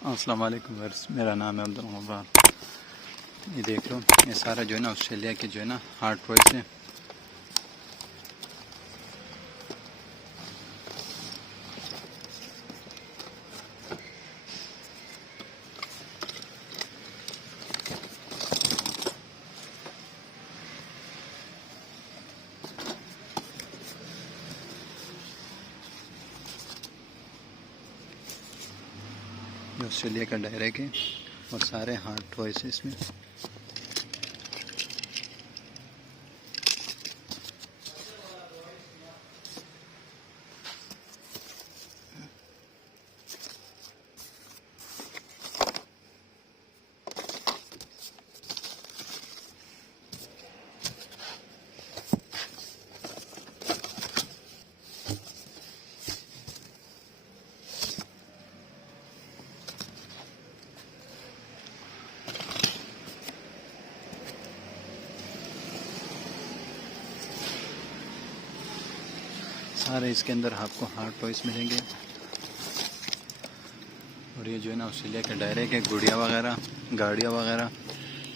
अस्सलाम वालेकुम वर्स, मेरा नाम है अब्दुल गफ्फार। ये देख लो, ये सारा जो है ना ऑस्ट्रेलिया के जो है ना हार्ट टॉयज है। ये ऑस्ट्रेलिया का डायरेक्ट है और सारे हार्ट टॉयज है इसमें। सारे इसके अंदर आपको हार्ट टॉयज मिलेंगे। और ये जो है ना ऑस्ट्रेलिया का डायरेक्ट है, गुड़िया वगैरह, गाड़ियाँ वगैरह,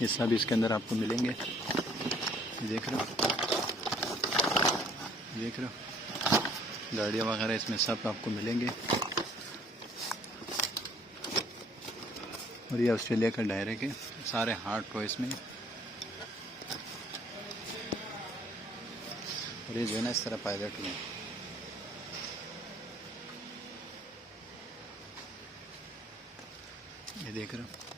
ये सब इसके अंदर आपको मिलेंगे। देख रहे हो, देख रहे हो, गाड़ियाँ वगैरह इसमें सब आपको मिलेंगे। और ये ऑस्ट्रेलिया का डायरेक्ट है, सारे हार्ट टॉयज में। और ये जो है ना इस तरह पायलट में ये देख रहे हो।